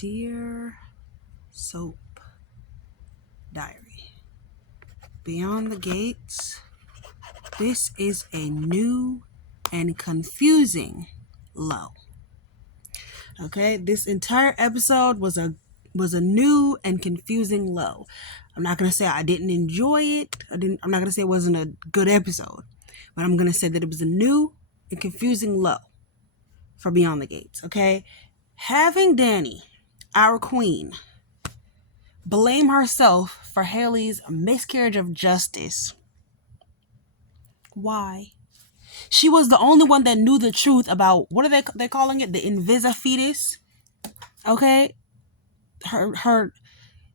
Dear Soap Diary, Beyond the Gates, this is a new and confusing low. Okay, this entire episode was a new and confusing low. I'm not gonna say I didn't enjoy it. I'm not gonna say it wasn't a good episode, but I'm gonna say that it was a new and confusing low for Beyond the Gates. Okay, having Dani, our queen, blame herself for Haley's miscarriage of justice. Why? She was the only one that knew the truth about, what are they calling it? The Invisa fetus. Okay? Her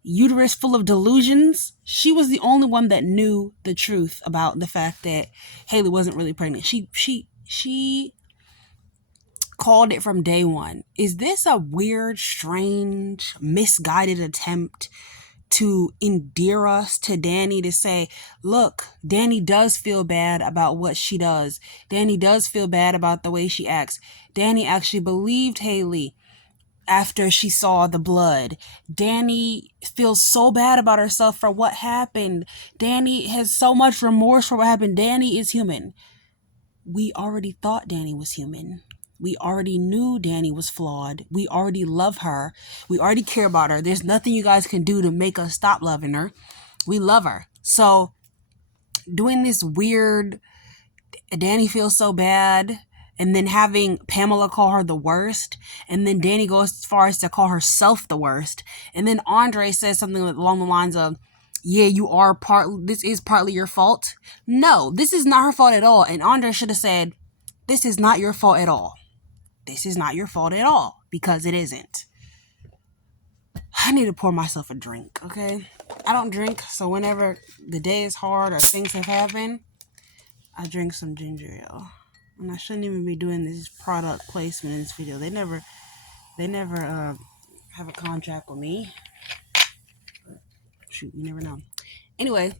uterus full of delusions. She was the only one that knew the truth about the fact that Haley wasn't really pregnant. She called it from day one. Is this a weird, strange, misguided attempt to endear us to Dani, to say, look, Dani does feel bad about what she does. Dani does feel bad about the way she acts. Dani actually believed Haley after she saw the blood. Dani feels so bad about herself for what happened. Dani has so much remorse for what happened. Dani is human. We already thought Dani was human. We already knew Dani was flawed. We already love her. We already care about her. There's nothing you guys can do to make us stop loving her. We love her. So doing this weird, Dani feels so bad, and then having Pamela call her the worst, and then Dani goes as far as to call herself the worst, and then Andre says something along the lines of, yeah, this is partly your fault. No, this is not her fault at all. And Andre should have said, this is not your fault at all. This is not your fault at all, because it isn't. I need to pour myself a drink, okay? I don't drink, so whenever the day is hard or things have happened, I drink some ginger ale. And I shouldn't even be doing this product placement in this video. They never have a contract with me. But shoot, you never know. Anyway,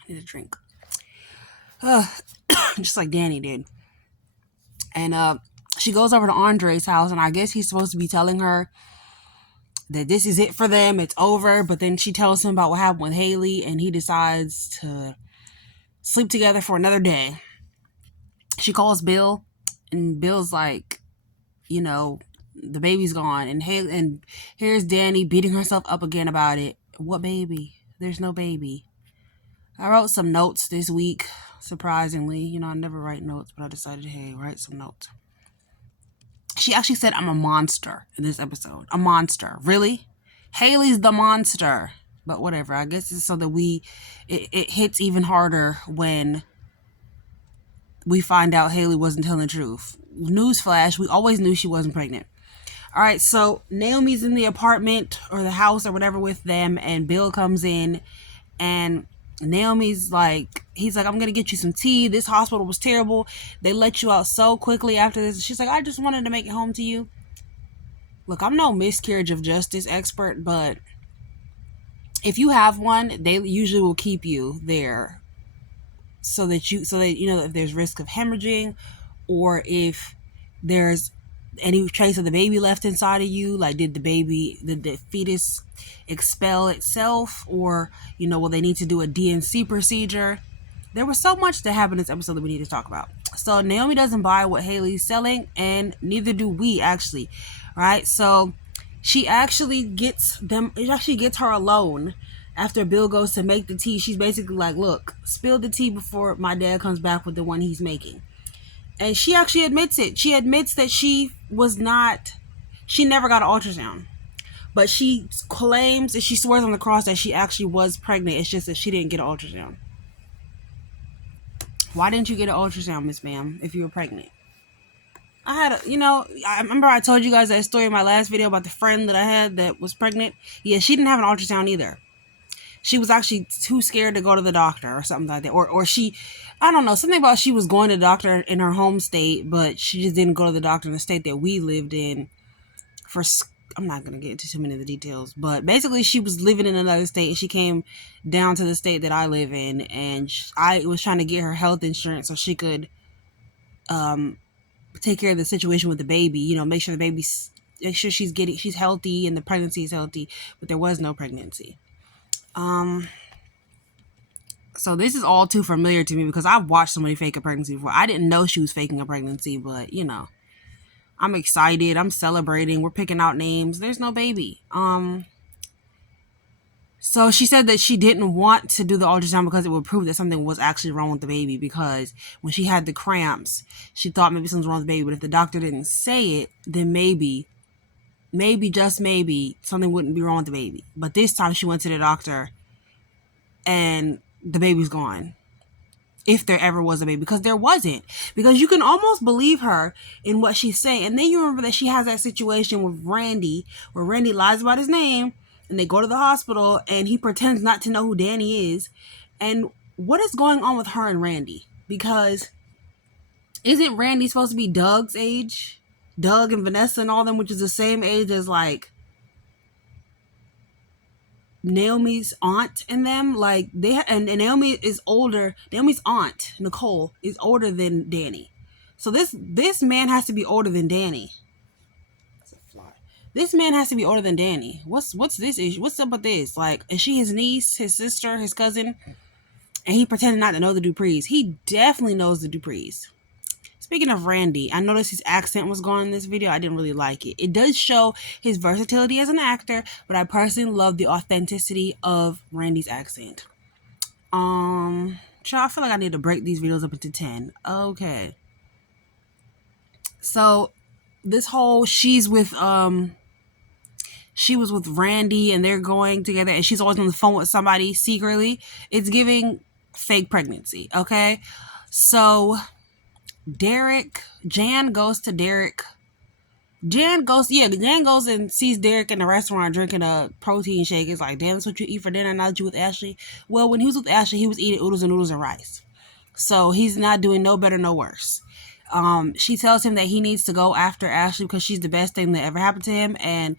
I need a drink. Just like Dani did. And she goes over to Andre's house, and I guess he's supposed to be telling her that this is it for them, it's over. But then she tells him about what happened with Haley, and he decides to sleep together for another day. She calls Bill, and Bill's like, you know, the baby's gone. And here's Dani beating herself up again about it. What baby? There's no baby. I wrote some notes this week, surprisingly. You know, I never write notes, but I decided, hey, write some notes. She actually said, I'm a monster in this episode. A monster. Really? Haley's the monster. But whatever. I guess it's so that it hits even harder when we find out Haley wasn't telling the truth. Newsflash, we always knew she wasn't pregnant. All right, so Naomi's in the apartment or the house or whatever with them, and Bill comes in, and Naomi's like, he's like, I'm gonna get you some tea. This hospital was terrible. They let you out so quickly after this. She's like, I just wanted to make it home to you. Look, I'm no miscarriage of justice expert, but if you have one, they usually will keep you there so that you know if there's risk of hemorrhaging, or if there's any trace of the baby left inside of you, like did the fetus expel itself, or you know, will they need to do a DNC procedure? There was so much that happened in this episode that we need to talk about. So Naomi doesn't buy what Haley's selling, and neither do we, actually. Right? So it actually gets her alone after Bill goes to make the tea. She's basically like, look, spill the tea before my dad comes back with the one he's making. And she actually admits it. She admits that she never got an ultrasound. But she claims, and she swears on the cross, that she actually was pregnant. It's just that she didn't get an ultrasound. Why didn't you get an ultrasound, Miss Ma'am, if you were pregnant? I remember I told you guys that story in my last video about the friend that I had that was pregnant. Yeah, she didn't have an ultrasound either. She was actually too scared to go to the doctor or something like that. Or she, I don't know, something about she was going to the doctor in her home state, but she just didn't go to the doctor in the state that we lived in I'm not going to get into too many of the details, but basically she was living in another state, and she came down to the state that I live in, and I was trying to get her health insurance so she could take care of the situation with the baby. Make sure the baby's, make sure she's healthy and the pregnancy is healthy. But there was no pregnancy. So this is all too familiar to me because I've watched somebody fake a pregnancy before. I didn't know she was faking a pregnancy, but I'm excited. I'm celebrating. We're picking out names. There's no baby. So she said that she didn't want to do the ultrasound because it would prove that something was actually wrong with the baby, because when she had the cramps, she thought maybe something's wrong with the baby. But if the doctor didn't say it, then maybe, just maybe, something wouldn't be wrong with the baby. But this time she went to the doctor and the baby's gone. If there ever was a baby, because there wasn't. Because you can almost believe her in what she's saying. And then you remember that she has that situation with Randy, where Randy lies about his name, and they go to the hospital, and he pretends not to know who Dani is. And what is going on with her and Randy? Because isn't Randy supposed to be Doug's age? Doug and Vanessa and all them, which is the same age as, like, Naomi's aunt and them. Like, and Naomi is older. Naomi's aunt, Nicole, is older than Dani. So this man has to be older than Dani. This man has to be older than Dani. What's this issue? What's up with this? Like, is she his niece, his sister, his cousin? And he pretended not to know the Duprees. He definitely knows the Duprees. Speaking of Randy, I noticed his accent was gone in this video. I didn't really like it. It does show his versatility as an actor, but I personally love the authenticity of Randy's accent. Child, I feel like I need to break these videos up into 10. Okay. So this whole she was with Randy and they're going together and she's always on the phone with somebody secretly. It's giving fake pregnancy, okay? So Jan goes and sees Derek in the restaurant drinking a protein shake. It's like, damn, that's what you eat for dinner now that you with Ashley? Well, when he was with Ashley, he was eating oodles and rice. So he's not doing no better, no worse. She tells him that he needs to go after Ashley because she's the best thing that ever happened to him, and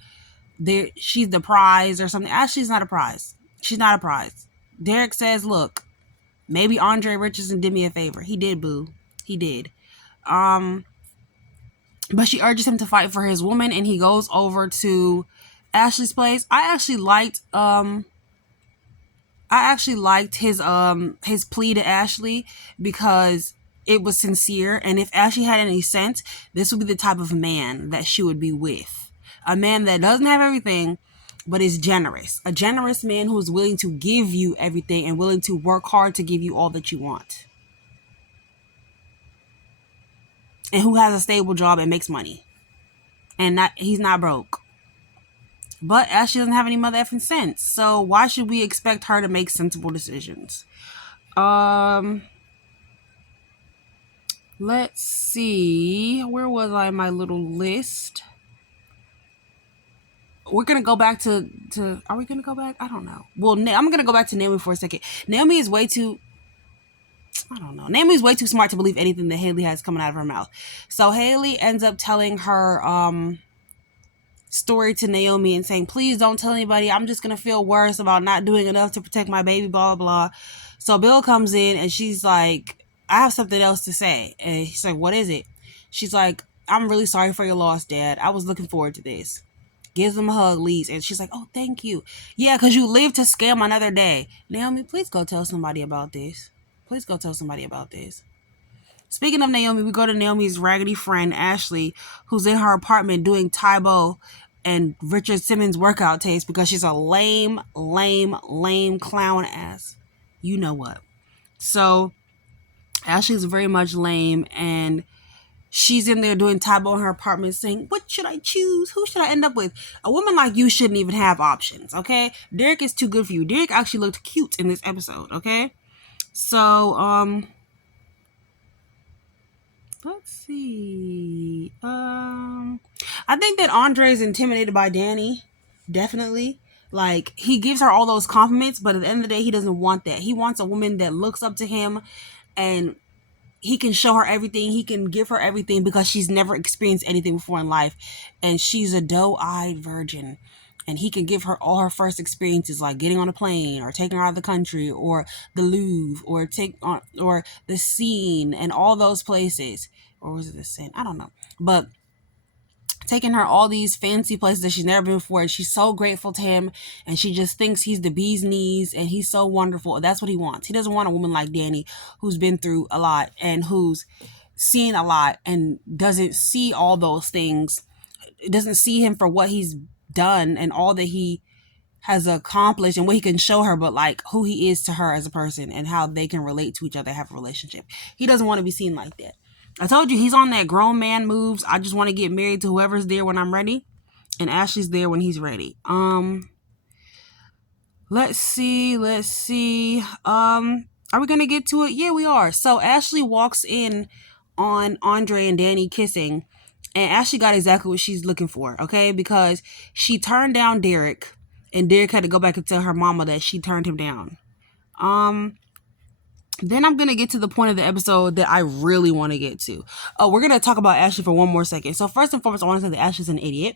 she's the prize or something. Ashley's not a prize. She's not a prize. Derek says, look, maybe Andre Richardson did me a favor. He did, boo. He did. But she urges him to fight for his woman, and he goes over to Ashley's place. I actually liked his plea to Ashley because it was sincere, and if Ashley had any sense, this would be the type of man that she would be with. A man that doesn't have everything, but is generous. A generous man who is willing to give you everything and willing to work hard to give you all that you want. And who has a stable job and makes money. And he's not broke. But Ashley doesn't have any mother effing sense. So why should we expect her to make sensible decisions? Let's see. Where was I in my little list? We're going to go back to... Are we going to go back? I don't know. Well, I'm going to go back to Naomi for a second. Naomi is way too... I don't know. Naomi's way too smart to believe anything that Haley has coming out of her mouth. So Haley ends up telling her story to Naomi and saying, please don't tell anybody. I'm just going to feel worse about not doing enough to protect my baby, blah, blah, blah. So Bill comes in and she's like, I have something else to say. And he's like, what is it? She's like, I'm really sorry for your loss, Dad. I was looking forward to this. Gives him a hug, leaves. And she's like, oh, thank you. Yeah, because you live to scam another day. Naomi, please go tell somebody about this. Please go tell somebody about this. Speaking of Naomi, we go to Naomi's raggedy friend, Ashley, who's in her apartment doing Tybo and Richard Simmons workout tapes because she's a lame clown ass. You know what. So, Ashley's very much lame, and she's in there doing Tybo in her apartment saying, what should I choose? Who should I end up with? A woman like you shouldn't even have options, okay? Derek is too good for you. Derek actually looked cute in this episode, okay? So, let's see. I think that Andre is intimidated by Dani. Definitely. Like, he gives her all those compliments, but at the end of the day, he doesn't want that. He wants a woman that looks up to him and he can show her everything. He can give her everything because she's never experienced anything before in life. And she's a doe-eyed virgin. and he can give her all her first experiences, like getting on a plane or taking her out of the country or the Louvre or take on or the scene and all those places. Or was it the scene? I don't know. But taking her all these fancy places that she's never been before, and she's so grateful to him, and she just thinks he's the bee's knees and he's so wonderful. That's what he wants. He doesn't want a woman like Dani who's been through a lot and who's seen a lot and doesn't see all those things, doesn't see him for what he's done and all that he has accomplished and what he can show her, but like who he is to her as a person and how they can relate to each other, have a relationship. He doesn't want to be seen like that. I told you he's on that grown man moves. I just want to get married to whoever's there when I'm ready, and Ashley's there when he's ready. Let's see. Are we gonna get to it? Yeah, we are. So Ashley walks in on Andre and Dani kissing, and Ashley got exactly what she's looking for, okay? Because she turned down Derek, and Derek had to go back and tell her mama that she turned him down. Then I'm going to get to the point of the episode that I really want to get to. We're going to talk about Ashley for one more second. So first and foremost, I want to say that Ashley's an idiot.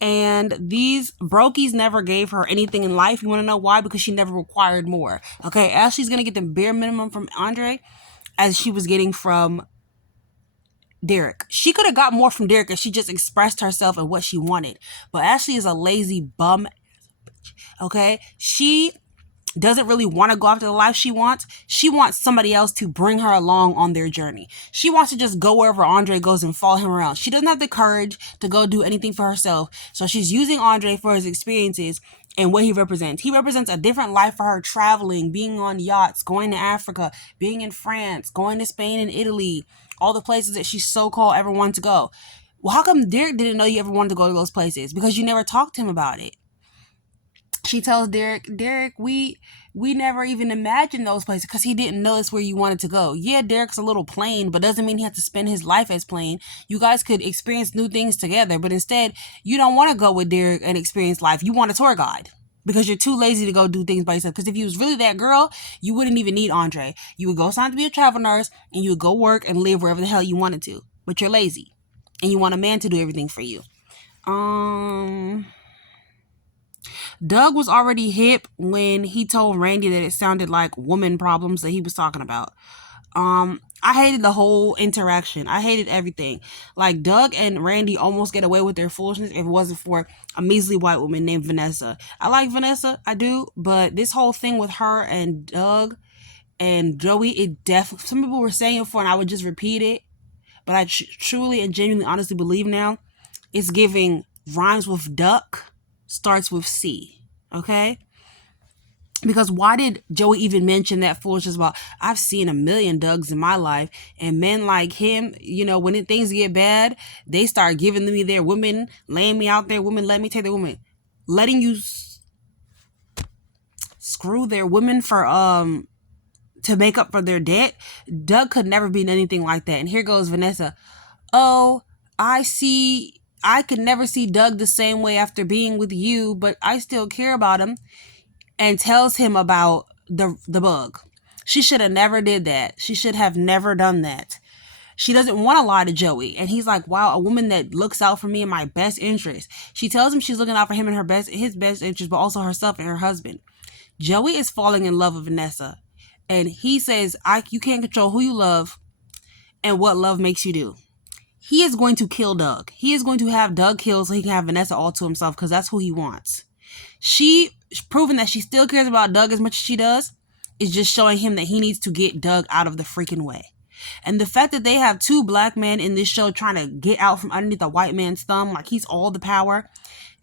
And these brokies never gave her anything in life. You want to know why? Because she never required more. Okay, Ashley's going to get the bare minimum from Andre as she was getting from Derek. She could have got more from Derek if she just expressed herself and what she wanted. But Ashley is a lazy bum. Okay, she doesn't really want to go after the life she wants. She wants somebody else to bring her along on their journey. She wants to just go wherever Andre goes and follow him around. She doesn't have the courage to go do anything for herself. So she's using Andre for his experiences and what he represents. He represents a different life for her, traveling, being on yachts, going to Africa, being in France, going to Spain and Italy, all the places that she so-called ever wanted to go. Well, how come Derek didn't know you ever wanted to go to those places? Because you never talked to him about it. She tells Derek, we never even imagined those places because he didn't know it's where you wanted to go. Yeah, Derek's a little plain, but doesn't mean he has to spend his life as plain. You guys could experience new things together, but instead, you don't want to go with Derek and experience life. You want a tour guide because you're too lazy to go do things by yourself. Because if you was really that girl, you wouldn't even need Andre. You would go sign to be a travel nurse, and you would go work and live wherever the hell you wanted to. But you're lazy, and you want a man to do everything for you. Doug was already hip when he told Randy that it sounded like woman problems that he was talking about. I hated the whole interaction. I hated everything. Like, Doug and Randy almost get away with their foolishness if it wasn't for a measly white woman named Vanessa. I like Vanessa, I do, but this whole thing with her and Doug and Joey, it definitely, some people were saying it before and I would just repeat it, but I truly and genuinely honestly believe now it's giving rhymes with duck, starts with C, okay? Because why did Joey even mention that foolishness about, I've seen a million Dougs in my life, and men like him, when things get bad, they start giving me their women, laying me out there, women, let me take their women, letting you screw their women for, to make up for their debt. Doug could never be anything like that. And here goes Vanessa. Oh, I could never see Doug the same way after being with you, but I still care about him, and tells him about the bug. She should have never did that. She should have never done that. She doesn't want to lie to Joey. And he's like, wow, a woman that looks out for me in my best interest. She tells him she's looking out for him in his best interest, but also herself and her husband. Joey is falling in love with Vanessa. And he says, you can't control who you love and what love makes you do. He is going to kill Doug. He is going to have Doug killed so he can have Vanessa all to himself because that's who he wants. She proving that she still cares about Doug as much as she does is just showing him that he needs to get Doug out of the freaking way. And the fact that they have two black men in this show trying to get out from underneath a white man's thumb, like he's all the power,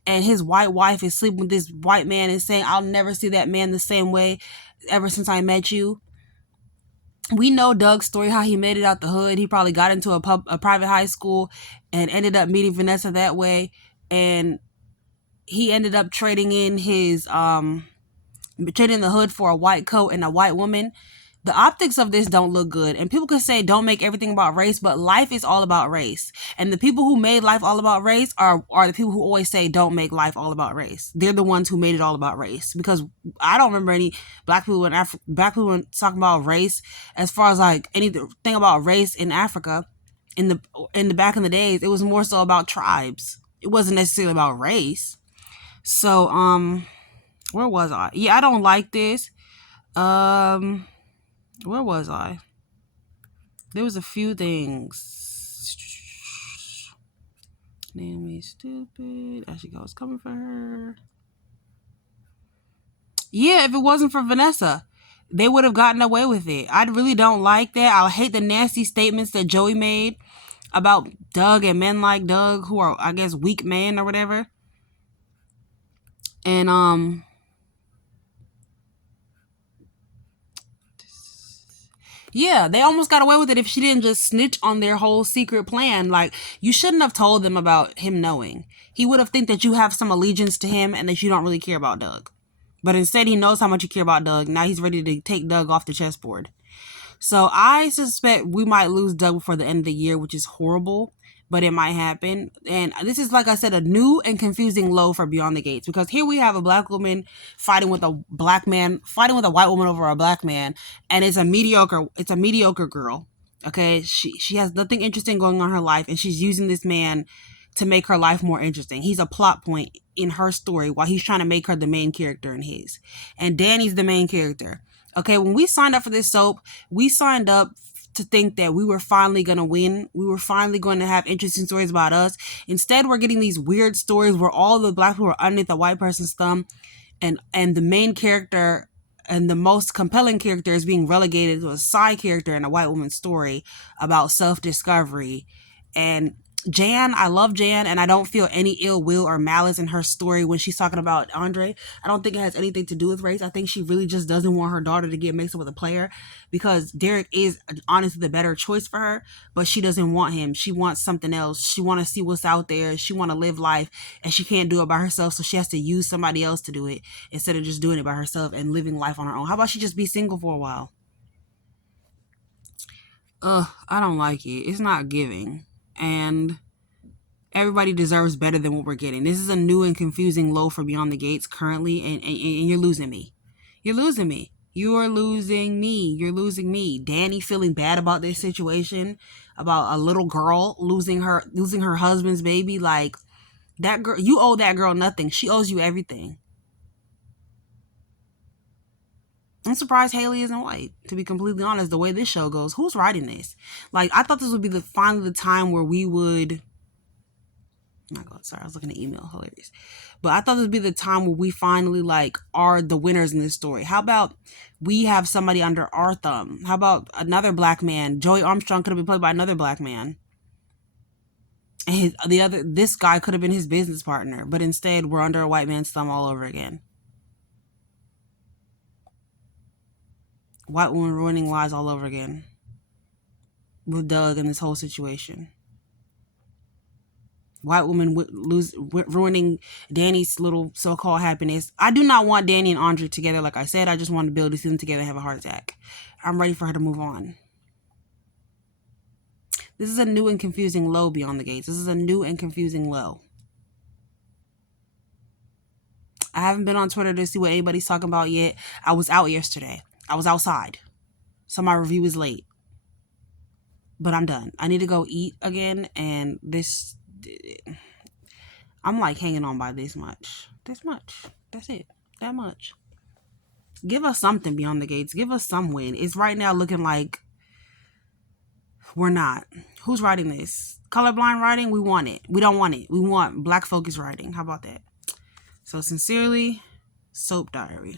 and his white wife is sleeping with this white man and saying, I'll never see that man the same way ever since I met you. We know Doug's story, how he made it out the hood. He probably got into a private high school and ended up meeting Vanessa that way. And he ended up trading in the hood for a white coat and a white woman. The optics of this don't look good. And people can say don't make everything about race, but life is all about race. And the people who made life all about race are the people who always say don't make life all about race. They're the ones who made it all about race. Because I don't remember any black people talking about race as far as like anything about race in Africa. In the back in the days, it was more so about tribes. It wasn't necessarily about race. So, where was I? Yeah, I don't like this. Where was I? There was a few things. Naomi's stupid. Ashley goes coming for her. Yeah, if it wasn't for Vanessa, they would have gotten away with it. I really don't like that. I hate the nasty statements that Joey made about Doug and men like Doug who are, I guess, weak men or whatever. And yeah, they almost got away with it if she didn't just snitch on their whole secret plan. Like, you shouldn't have told them about him knowing. He would have think that you have some allegiance to him and that you don't really care about Doug. But instead, he knows how much you care about Doug. Now he's ready to take Doug off the chessboard. So I suspect we might lose Doug before the end of the year, which is horrible, but it might happen. And this is, like I said, a new and confusing low for Beyond the Gates, because here we have a black woman fighting with a black man, fighting with a white woman over a black man, and it's a mediocre girl. Okay, she has nothing interesting going on in her life, and she's using this man to make her life more interesting. He's a plot point in her story while he's trying to make her the main character in his. And Dani's the main character. Okay, when we signed up for this soap, we signed up to think that we were finally going to win. We were finally going to have interesting stories about us. Instead, we're getting these weird stories where all the black people are underneath the white person's thumb, and the main character and the most compelling character is being relegated to a side character in a white woman's story about self-discovery. And Jan, I love Jan, and I don't feel any ill will or malice in her story when she's talking about Andre. I don't think it has anything to do with race. I think she really just doesn't want her daughter to get mixed up with a player, because Derek is honestly the better choice for her, but she doesn't want him. She wants something else. She wants to see what's out there. She want to live life, and she can't do it by herself, so she has to use somebody else to do it instead of just doing it by herself and living life on her own. How about she just be single for a while? I don't like it. It's not giving. And everybody deserves better than what we're getting. This is a new and confusing low for Beyond the Gates currently, and you're losing me. You're losing me. You're losing me. You're losing me. Dani feeling bad about this situation, about a little girl losing her husband's baby. Like, that girl, you owe that girl nothing. She owes you everything. I'm surprised Haley isn't white, to be completely honest, the way this show goes. Who's writing this? Like, I thought this would be finally the time where we would... Oh my God, sorry, I was looking at email. Hilarious. But I thought this would be the time where we finally, like, are the winners in this story. How about we have somebody under our thumb? How about another black man? Joey Armstrong could have been played by another black man. And this guy could have been his business partner. But instead, we're under a white man's thumb all over again. White woman ruining lives all over again. With Doug and this whole situation. White woman ruining Dani's little so-called happiness. I do not want Dani and Andre together. Like I said, I just want to build this them together and have a heart attack. I'm ready for her to move on. This is a new and confusing low Beyond the Gates. This is a new and confusing low. I haven't been on Twitter to see what anybody's talking about yet. I was out yesterday. I was outside. So my review is late. But I'm done. I need to go eat again, and this... I'm like hanging on by this much. This much. That's it. That much. Give us something Beyond the Gates. Give us some win. It's right now looking like we're not. Who's writing this? Colorblind writing? We want it. We don't want it. We want black focus writing. How about that? So sincerely, Soap Diary.